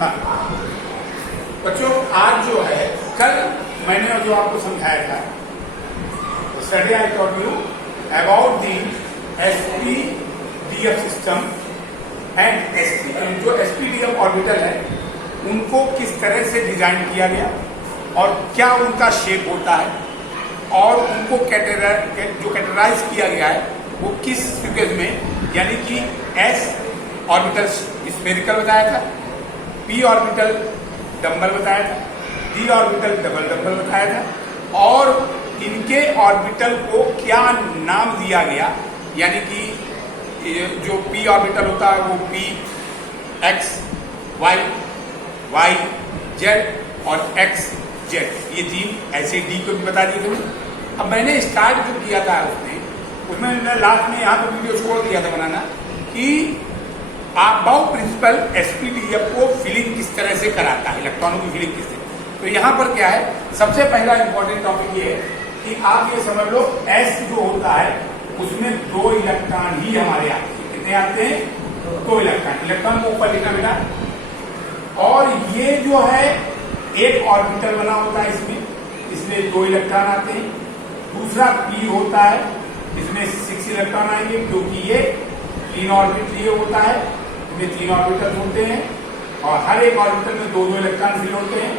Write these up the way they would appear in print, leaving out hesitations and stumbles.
हाँ बच्चों, आज जो है, कल मैंने जो आपको समझाया था, study I taught you about the SPDF system and जो एसपीडीएफ ऑर्बिटल है उनको किस तरह से डिजाइन किया गया और क्या उनका शेप होता है और उनको जो कैटेगराइज किया गया है वो किस सीक्वेंस में, यानी कि एस ऑर्बिटल स्फेरिकल बताया था, पी ऑर्बिटल डम्बल बताया था, डी ऑर्बिटल डबल डम्बल बताया था और इनके ऑर्बिटल को क्या नाम दिया गया, यानी कि जो पी ऑर्बिटल होता है वो P X Y, Y Z और एक्स जेड, ये तीन ऐसे डी को भी बता दिए थे। अब मैंने स्टार्ट जो किया था उसमें मैंने लास्ट में यहाँ पर वीडियो छोड़ दिया था बनाना कि बाउ प्रिंसिपल एसपीडीएफ को फिलिंग किस तरह से कराता है, इलेक्ट्रॉनों की फिलिंग किस तरह। तो यहाँ पर क्या है, सबसे पहला इंपॉर्टेंट टॉपिक ये है कि आप ये समझ लो एस जो होता है उसमें 2 इलेक्ट्रॉन ही हमारे आते हैं। कितने आते हैं? 2 इलेक्ट्रॉन। इलेक्ट्रॉन को ऊपर लिखा बेटा। और ये जो है एक ऑर्बिटल बना होता है, इसमें 2 इलेक्ट्रॉन आते हैं। दूसरा पी होता है, इसमें 6 इलेक्ट्रॉन आएंगे क्योंकि ये 3 ऑर्बिट लिए होता है, इसमें 3 ऑर्बिटल होते हैं और हर एक ऑर्बिटल में 2-2 इलेक्ट्रॉन फिल होते हैं।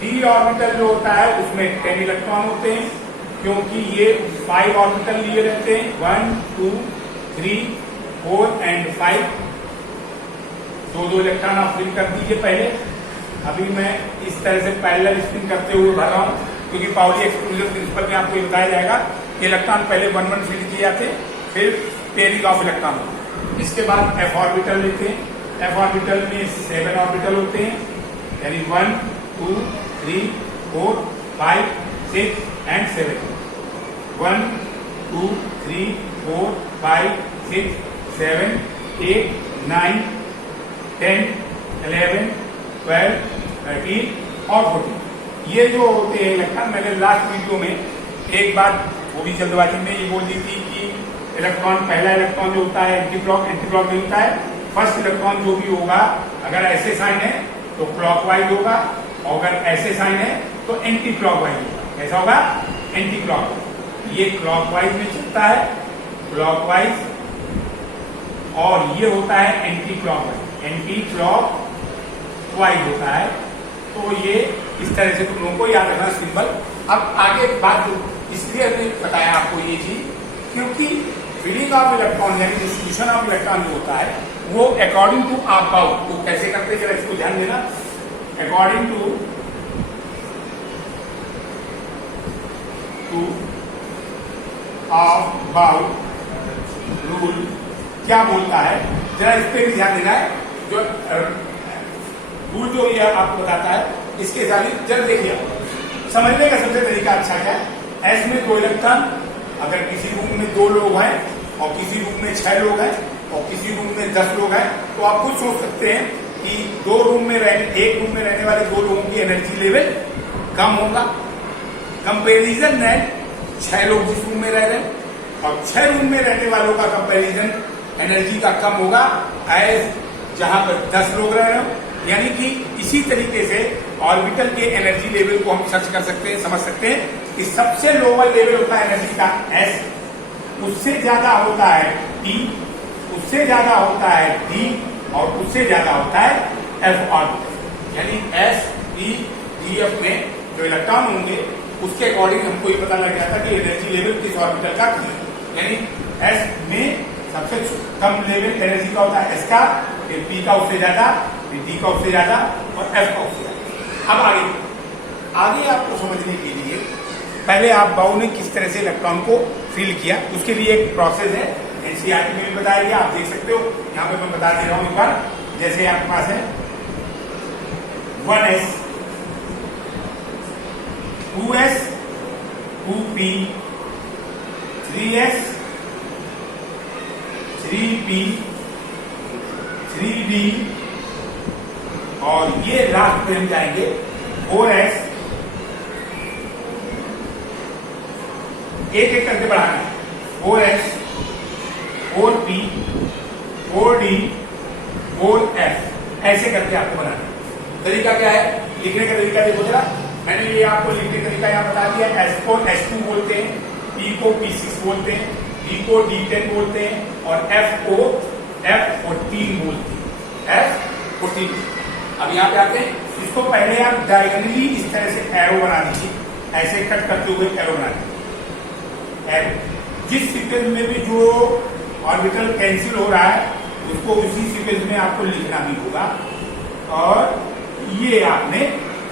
डी ऑर्बिटल जो होता है उसमें 10 इलेक्ट्रॉन होते हैं क्योंकि ये 5 ऑर्बिटल लिए रहते हैं, 1 2 3 4 एंड 5। 2-2 इलेक्ट्रॉन आप फिल कर दीजिए पहले। अभी मैं इस तरह से पैरेलल स्पिन करते हुए भर रहा हूँ क्योंकि पाउली एक्सक्लूजन प्रिंसिपल में आपको बताया जाएगा कि इलेक्ट्रॉन पहले 1-1 फिल किए जाते, फिर पेयरिंग ऑफ इलेक्ट्रॉन। इसके बाद एफ ऑर्बिटल लेते हैं। एफ ऑर्बिटल में 7 ऑर्बिटल होते हैं, यानी 1 2 3 4 5 6 एंड 7। 1 2 3 4 5 6 7 8 9 10 11 12 13 और 14। ये जो होते हैं इलेक्ट्रॉन, मैंने लास्ट वीडियो में एक बात वो भी जल्दबाजी में ये बोल दी थी कि इलेक्ट्रॉन, पहला इलेक्ट्रॉन जो होता है एंटी क्लॉक नहीं होता है। फर्स्ट इलेक्ट्रॉन जो भी होगा अगर ऐसे साइन है तो क्लॉकवाइज होगा और अगर ऐसे साइन है तो एंटी क्लॉकवाइज होगा। कैसा होगा? Anti clockwise. ये क्लॉकवाइज में चलता है, क्लॉकवाइज, और ये होता है एंटी क्लॉकवाइज। एंटी क्लॉकवाइज होता है। तो ये इस तरह से तुम लोगों को याद रखना सिंबल। अब आगे बात इसलिए हमने बताया आपको ये चीज क्योंकि फिलिंग ऑफ इलेक्ट्रॉन यानी डिस्ट्रीब्यूशन ऑफ इलेक्ट्रॉन जो होता है वो अकॉर्डिंग टू आप बाउ तो कैसे करते हैं, इसको ध्यान देना। अकॉर्डिंग टू ऑफ बाउ रूल क्या बोलता है, जरा इस पे भी ध्यान देना है। जो रूल जो ये आपको बताता है इसके हिसाब से जरा देखिए, समझने का सबसे तरीका अच्छा क्या है। एस में 2 इलेक्ट्रॉन, अगर किसी रूम में 2 लोग हैं और किसी रूम में 6 लोग हैं और किसी रूम में 10 लोग हैं तो आप खुद सोच सकते हैं कि एक रूम में रहने वाले 2 लोगों की एनर्जी लेवल कम होगा। कंपेरिजन में 6 लोग जिस रूम में रह रहे हैं और 6 रूम में रहने वालों का कंपेरिजन एनर्जी का कम होगा एज जहां पर 10 लोग रह रहे हो। यानी कि इसी तरीके से ऑर्बिटल के एनर्जी लेवल को हम सर्च कर सकते हैं, समझ सकते हैं कि सबसे लोअर लेवल होता है एनर्जी का एस, उससे ज्यादा होता है टी, उससे ज्यादा होता है डी और उससे ज्यादा होता है एफ ऑर्बिटल। यानी एस पी डी एफ में जो इलेक्ट्रॉन होंगे उसके अकॉर्डिंग हमको ये पता लग जाता है कि एनर्जी लेवल किस ऑर्बिटल का है। यानी एस में सबसे कम लेवल एनर्जी का होता है एस का, फिर पी का उससे ज्यादा, फिर डी का उससे ज्यादा और एफ का उससे ज्यादा। अब आगे आपको समझने के लिए पहले आप बाउ ने किस तरह से इलेक्ट्रॉन को फिल किया उसके लिए एक प्रोसेस है, एनसीईआरटी में भी बताया गया, आप देख सकते हो। यहाँ पे मैं बता दे रहा हूं एक बार। जैसे आपके पास है 1s 2s 2p 3s 3p 3d और ये लास्ट में हम जाएंगे 4s। एक एक करके बढ़ाना है। 4s 4p 4d 4f ऐसे करके आपको बनाना है। तरीका क्या है लिखने का तरीका? देखो जरा, मैंने ये आपको लिखने का तरीका यहाँ बता दिया। S को S2 बोलते हैं, P को P6 बोलते हैं, D को D10 बोलते हैं और F को F14 बोलते हैं। F14। अब यहाँ पे आते हैं, इसको पहले आप डायगोनली इस तरह से एरो बना दीजिए, ऐसे कट करते हुए एरो बना दीजिए। एरो जिस सीक्वेंस में भी जो ऑर्बिटल कैंसिल हो रहा है उसको उसी सीक्वेंस में आपको लिखना भी होगा। और ये आपने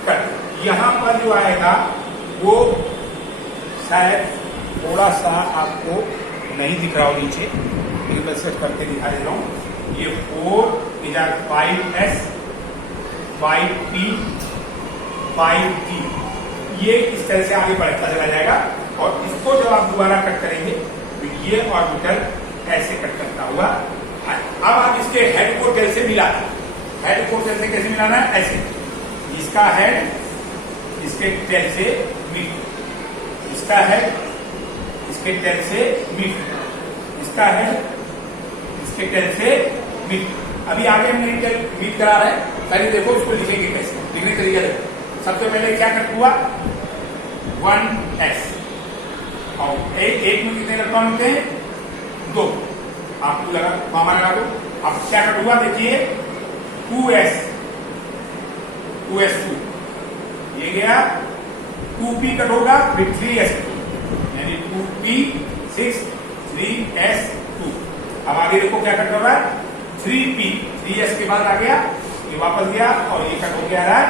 कर, यहाँ पर जो आएगा वो शायद थोड़ा सा आपको नहीं दिख रहा हो नीचे, लेकिन मैं सेट करके दिखा दे रहा हूँ। ये 4 इज 5S 5P 5T, ये इस तरह से आगे बढ़ता चला जाएगा। और इसको जब आप दोबारा कट करेंगे तो ये ऑर्बिटल ऐसे कट करता हुआ। अब आप इसके हेड को टेल से मिला, हेड को टेल से कैसे मिलाना है? ऐसे, इसका हेड इसके टेल से मिल, इसका हेड इसके टेल से मिल, इसका हेड इसके टेल से मिल। अभी आगे हमने टेल मिल करा रहे हैं, पहले देखो इसको लिखेंगे कैसे, लिखने का तरीका देखो। सबसे पहले क्या कट हुआ? 1S, और एक में कितने इलेक्ट्रॉन होते हैं? 2। आपको लगा मामा लगा दो। अब क्या कट हुआ देखिए? 2S 2S2, ये गया 2P कट होगा, फिर 3S2, यानी 2P6 3S2। अब आगे देखो क्या कट हो रहा है? 3P 3S के बाद आ गया, ये वापस गया और ये कट हो गया रहा है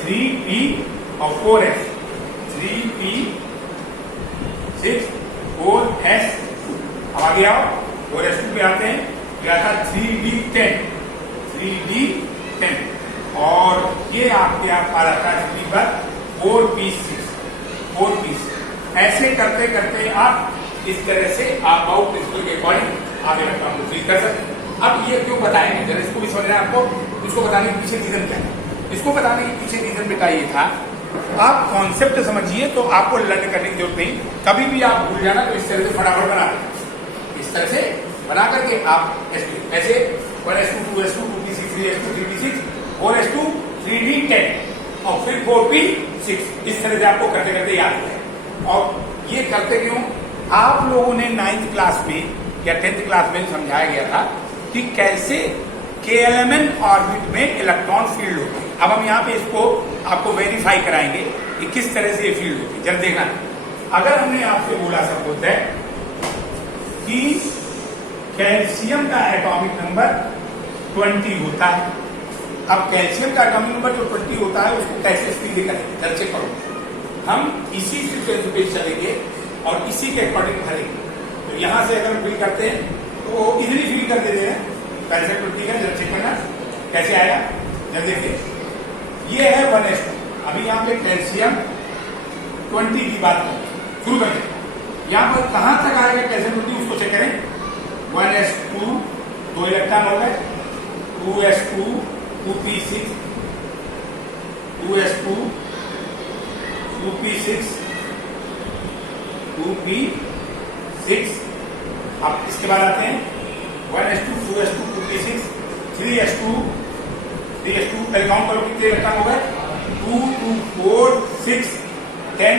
3P और 4S, 3P 6 4S2। अब आगे आओ 4S2 पे आते हैं, गया था 3D10 और ये आपके आप आ रहा था स्क्रीन पर 4P6। ऐसे करते करते आप इस तरह से आप आउट प्रिंसिपल के अकॉर्डिंग आप इलेक्ट्रॉन को फ्री कर सकते हैं। अब ये क्यों बताएंगे, जरा इसको भी समझना है आपको। इसको बताने के पीछे रीजन क्या है? इसको बताने के पीछे रीजन बेटा ये था, आप कॉन्सेप्ट समझिए तो आपको लर्न करने की जरूरत नहीं। कभी भी आप भूल जाना तो इस तरह से फटाफट बना, इस तरह से बना करके आप ऐसे 1S2 2S2 2P6 3S2 3P6 4S2 3D10 और फिर 4P6, इस तरह से आपको करते करते याद है। और ये करते क्यों? आप लोगों ने 9th क्लास में या 10th क्लास में समझाया गया था कि कैसे KLMN ऑर्बिट में इलेक्ट्रॉन फील्ड होती है। अब हम यहाँ पे इसको आपको वेरीफाई कराएंगे कि किस तरह से ये फील्ड होती है। जरा देखना, अगर हमने आपसे बोला सपोज है कि कैल्शियम का एटॉमिक नंबर 20 होता है, अब कैल्शियम का एटॉमिक नंबर जो 20 होता है उसको कैसे स्पीड करेंगे? जरा चेक करो। हम इसी सीक्वेंस पे चलेंगे और इसी के अकॉर्डिंग भरेंगे। तो यहाँ से अगर फिल करते हैं तो इजीली फिल कर देते हैं। कैसे 20 है, जरा चेक करना कैसे आएगा। जब देखिए ये है 1S2, अभी यहाँ पे कैल्शियम 20 की बात करें, शुरू करते हैं। यहाँ पर कहाँ तक आएगा कैल्शियम 20 उसको चेक करें। 1S2 2 इलेक्ट्रॉन हो गए, 2S2 2P6 2S2 2P6 2P6। अब इसके बाद आते हैं 1S2 2S2 2P6 3S2 पहले काउंट करो कितने इलेक्ट्रॉन हो गए? 2 2 4 6 10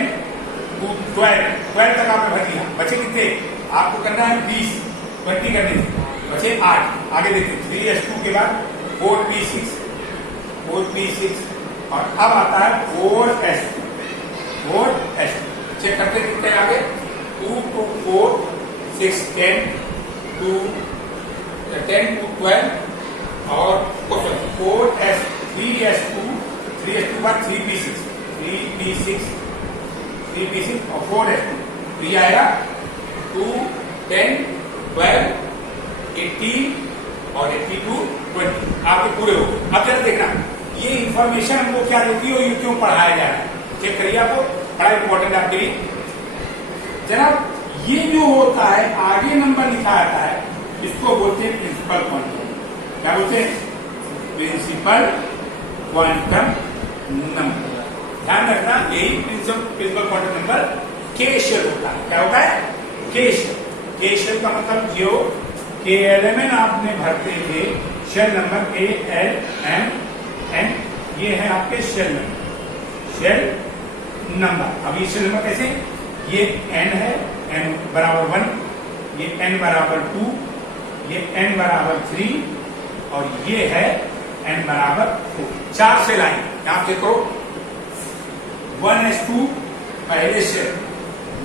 2 12 तक आपने भर दिया। बचे कितने? आपको करना है 20 20 करने थे, बचे 8। आगे देखते 3S2 के बाद 4P6 और अब आता है 4S2 चेक करते कितने आगे? 2 2 4 6 10 2 10 2 12 और 3S2 बाद 3P6 और 4S2। तो ये आएगा 2 10 12 18 और 82 20 आपके पूरे हो गए। अब जरा देखना ये इंफॉर्मेशन हमको क्या देती है और ये क्यों पढ़ाया जा रहा है, चेक करिए। आपको बड़ा इंपॉर्टेंट आपके लिए। जनाब ये जो होता है आगे नंबर लिखा आता है, इसको बोलते हैं प्रिंसिपल क्वांटम। क्या बोलते हैं? Principal quantum number. ध्यान रखना यही प्रिंसिपल क्वांटम नंबर के शेल होता है। क्या होता है? के शेल। के शेल का मतलब जो KLMN आपने भरते थे शेल नंबर ALMN ये है आपके शेल नंबर। अब ये शेल नंबर कैसे, ये n है, n बराबर 1, ये n बराबर 2, ये n बराबर 3 और ये है n बराबर 4। 4 शेल आए। यहां देखो 1s2 पहले शेल,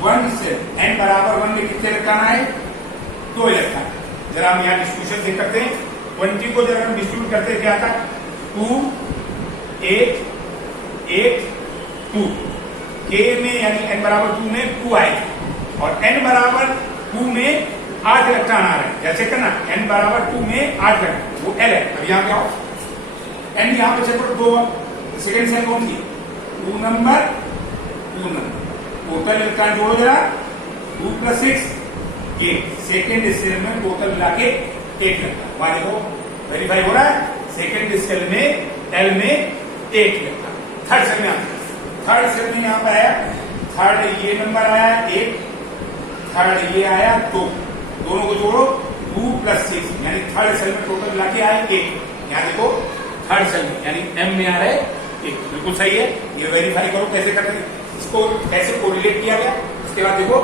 1 शेल, n बराबर 1 में कितने इलेक्ट्रॉन आए, 2 इलेक्ट्रॉन। जरा हम यहाँ डिस्ट्रीब्यूशन देख करते हैं। 20 को जब हम डिस्ट्रीब्यूट करते हैं क्या था, 2 8 8 2, k में यानी n बराबर 2 में 2 आएगा और n बराबर 2 में 8 इलेक्ट्रॉन आ रहे हैं। जैसे करना n बराबर 2 में 8 इलेक्ट्रॉन, वो l है। अब यहाँ पे आओ, n यहाँ पे चलो 2, सेकेंड सेल कौन थी, 2 नंबर, टोटल इलेक्ट्रॉन जोड़ो जरा, 2 + 6 8। सेकेंड सेल में टोटल मिला के 8 लगता है। वहां देखो वेरीफाई हो रहा है, सेकेंड सेल में एल में 8 लगता है। थर्ड सेल में आता है, थर्ड सेल में यहाँ पे आया, थर्ड ये नंबर आया 1, थर्ड ये आया 2, दोनों को जोड़ो 2 + 6 यानी थर्ड सेल में टोटल मिला के आया 1। यहाँ देखो थर्ड सेल में यानी एम में आ रहा है 1, बिल्कुल सही है। ये वेरीफाई करो कैसे करते हैं, इसको कैसे कोरिलेट किया गया। इसके बाद देखो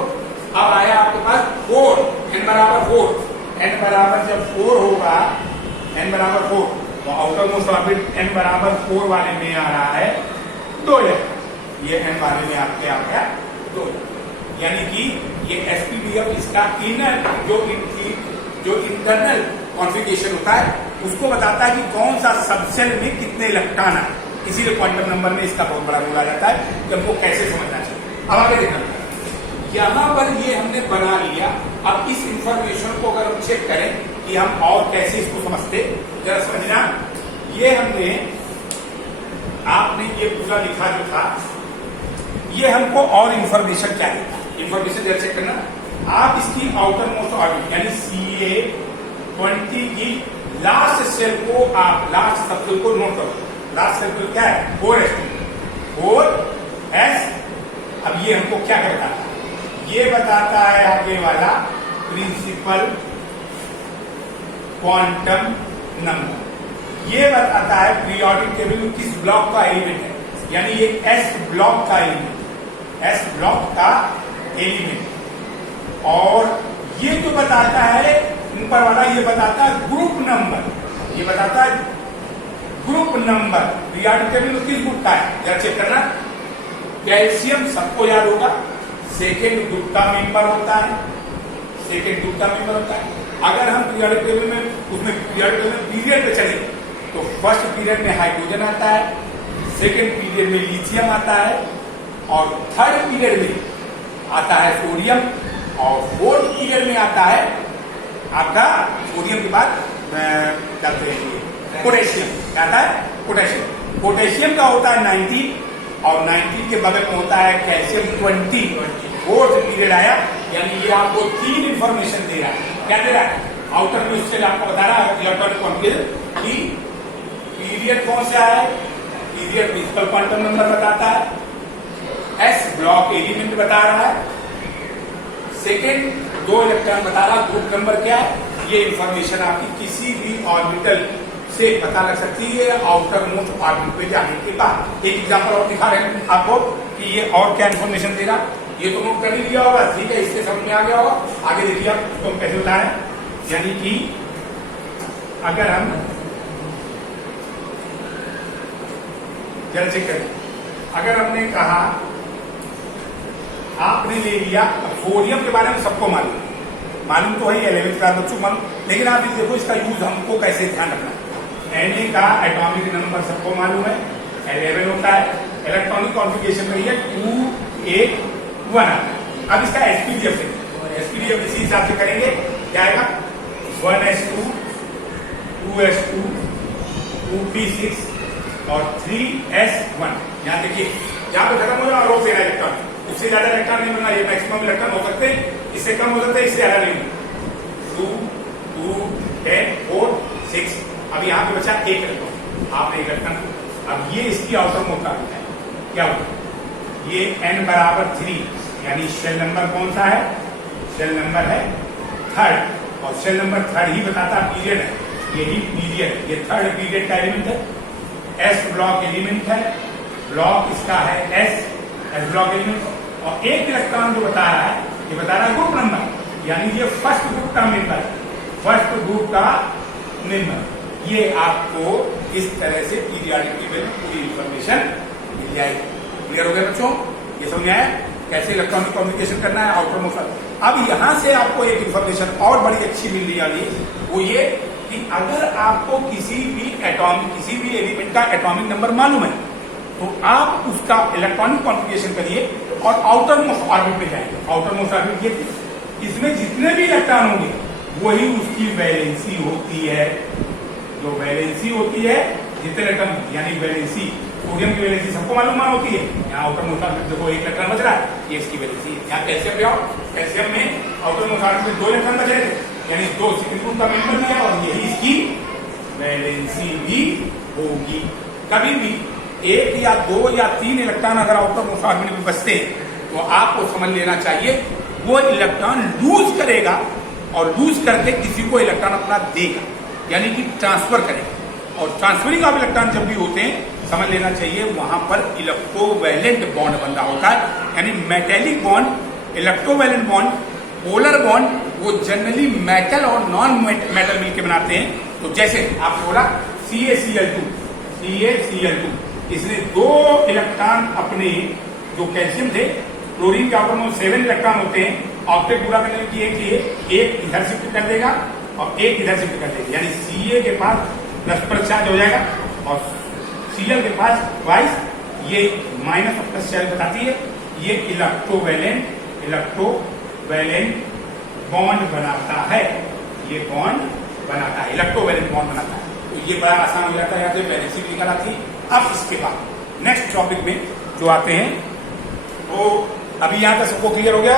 अब आया आपके पास 4, n बराबर 4, n बराबर जब 4 होगा, n बराबर 4 तो आउटर मोस्ट ऑर्बिट n बराबर 4 वाले में आ रहा है 2 इलेक्ट्रॉन, ये n वाले में आपके आ गया 2। यानी कि ये sp-df इसका इनर जो इंटरनल कॉन्फ़िगरेशन होता है उसको बताता है कि कौन सा सबसेल में कितने इलेक्ट्रॉन आए। इसीलिए क्वांटम नंबर में इसका बहुत बड़ा रोल आ जाता है कि हमको कैसे समझना चाहिए। अब आगे देखना, यहां पर ये हमने बना लिया। अब इस इंफॉर्मेशन को अगर हम चेक करें कि हम और कैसे इसको समझते, जरा समझना। ये हमने आपने ये पूरा लिखा जो था, ये हमको और इंफॉर्मेशन क्या देता है, इंफॉर्मेशन जरा चेक करना। आप इसकी आउटर मोस्ट ऑर्बिट यानी Ca20 की लास्ट सेल को, आप लास्ट सर्कल को नोट करो। लास्ट सर्कल क्या है, 4s। अब ये हमको क्या कहता है, ये बताता है आगे वाला प्रिंसिपल क्वांटम नंबर। ये बताता है पीरियोडिक टेबल में किस ब्लॉक का एलिमेंट है, यानी ये एस ब्लॉक का एलिमेंट, एस ब्लॉक का एलिमेंट। और ये जो बताता है ऊपर वाला, ये बताता है ग्रुप नंबर, ये बताता है ग्रुप नंबर पीरियोडिक टेबल में किस ग्रुप का है। जरा चेक करना, कैल्शियम सबको याद होगा, सेकेंड ग्रुप का मेंबर होता है, सेकेंड ग्रुप का मेंबर होता है। अगर हम पीरियोडिक टेबल में उसमें पीरियोडिक टेबल में पीरियड पे चले तो फर्स्ट पीरियड में हाइड्रोजन आता है, सेकेंड पीरियड में लिथियम आता है और थर्ड पीरियड में आता है सोडियम और फोर्थ पीरियड में आता है आपका सोडियम के बाद कहते हैं पोटेशियम। क्या आता है, पोटेशियम। पोटेशियम का होता है 19 और 19 के बगल में होता है कैल्शियम 20। फोर्थ पीरियड आया, यानी ये आपको 3 इंफॉर्मेशन दे रहा है। क्या दे रहा है, आउटर में उससे आपको बता रहा है इलेक्ट्रॉनिक कॉन्फ़िगरेशन की पीरियड कौन सा है, पीरियड प्रिंसिपल क्वांटम नंबर बताता है, एस ब्लॉक एलिमेंट बता रहा है, सेकेंड 2 इलेक्ट्रॉन बता रहा, ग्रुप नंबर क्या है। ये इंफॉर्मेशन आपकी किसी भी ऑर्बिटल से पता लग सकती है आउटर मोस्ट ऑर्बिट पे जाने के बाद। एक एग्जांपल और दिखा रहे हैं आपको कि ये और क्या इंफॉर्मेशन दे रहा, ये तो नोट कर ही लिया होगा, ठीक है, इससे समझ में आ गया होगा। आगे देखिए आप तो कैसे बता रहे हैं, यानी कि अगर हम जरा चेक करें, अगर हमने कहा आपने ले लिया सोडियम के बारे में सबको मालूम तो है 11वीं क्लास बच्चों मालूम, लेकिन आप इस देखो इसका यूज हमको कैसे ध्यान रखना। Na का एटॉमिक नंबर सबको मालूम है 11 होता है, इलेक्ट्रॉनिक कॉन्फ़िगरेशन में ये 2 8 1 आता है। अब इसका एसपीडीएफ इसी हिसाब से करेंगे, क्या आएगा 1s2 2s2 2p6 और 3s1। यहाँ देखिए यहाँ पे खत्म हो जाए और तेरा इलेक्ट्रॉन, उससे ज्यादा इलेक्ट्रॉन नहीं बनना, ये मैक्सिमम इलेक्ट्रॉन हो सकते हैं, इससे कम हो सकते हैं, इससे ज्यादा नहीं। 2 2 10 4 6। अब यहाँ पे बचा 1 इलेक्ट्रॉन, आपने 1 इलेक्ट्रॉन। अब ये इसकी आउटर मोस्ट ऑर्बिट है, क्या होगा, ये n बराबर 3 यानी शेल नंबर कौन सा है, शेल नंबर है 3rd, और शेल नंबर 3rd ही बताता पीरियड है, यही पीरियड, ये 3rd पीरियड का एलिमेंट है। एस ब्लॉक एलिमेंट है, ब्लॉक इसका है एस ब्लॉक एलिमेंट। और एक इलेक्ट्रॉन जो बता रहा है, ये बता रहा है ग्रुप नंबर, यानी ये फर्स्ट ग्रुप का मेंबर, फर्स्ट ग्रुप का मेंबर। ये आपको इस तरह से पीरियोडिक टेबल में पूरी इंफॉर्मेशन मिल जाएगी। क्लियर हो गया बच्चों? ये समझ आया कैसे इलेक्ट्रॉनिक कम्युनिकेशन करना है आउटर मोस्ट। अब यहां से आपको एक इंफॉर्मेशन और बड़ी अच्छी मिल रही है, वो ये कि अगर आपको किसी भी एलिमेंट का एटॉमिक नंबर मालूम है तो आप उसका इलेक्ट्रॉनिक कॉन्फ़िगरेशन करिए और आउटर मोस्ट ऑर्बिट में जाएंगे। आउटर मोस्ट ऑर्बिट ये इसमें जितने भी इलेक्ट्रॉन होंगे वही उसकी वैलेंसी होती है। जो वैलेंसी होती है जितने इलेक्ट्रॉन, यानी वैलेंसी, सोडियम की वैलेंसी सबको मालूम होती है। यहाँ आउटर मोस्ट ऑर्बिट देखो एक इलेक्ट्रॉन बच रहा है, ये इसकी वैलेंसी है। यहाँ कैल्शियम पे आओ, कैल्शियम में आउटर मोस्ट ऑर्बिट में 2 इलेक्ट्रॉन बच रहे थे, यानी 2 सेकेंड ग्रुप का मेंबर भी है और यही इसकी वैलेंसी भी होगी। कभी भी 1 या 2 या 3 इलेक्ट्रॉन अगर आउटर मोस्ट ऑर्बिट में बचते हैं तो आपको समझ लेना चाहिए वो इलेक्ट्रॉन लूज करेगा और लूज करके किसी को इलेक्ट्रॉन अपना देगा, यानी कि ट्रांसफर करेगा। और ट्रांसफरिंग ऑफ इलेक्ट्रॉन जब भी होते हैं समझ लेना चाहिए वहां पर इलेक्ट्रोवैलेंट बॉन्ड बन रहा होता है, यानी metallic bond, electrovalent bond, polar bond वो जनरली मेटल और नॉन मेटल मिलकर बनाते हैं। तो जैसे आपने बोला CaCl2, इसने 2 इलेक्ट्रॉन अपने जो कैल्शियम थे, क्लोरीन के आउटर में 7 इलेक्ट्रॉन होते हैं, ऑक्टेट पूरा करने के लिए एक इधर शिफ्ट कर देगा और एक इधर शिफ्ट कर देगा, यानी Ca के पास 10 चार्ज हो जाएगा और Cl के पास 22, ये माइनस प्लस चार्ज बताती है। ये इलेक्ट्रोवैलेंट बॉन्ड बनाता है, ये बॉन्ड बनाता है, इलेक्ट्रोवैलेंट बॉन्ड बनाता है। तो ये बड़ा आसान हो जाता है, यहाँ से वैलेंसी भी निकल आती है। अब इसके बाद नेक्स्ट टॉपिक में जो आते हैं, तो अभी यहाँ तक सबको क्लियर हो गया।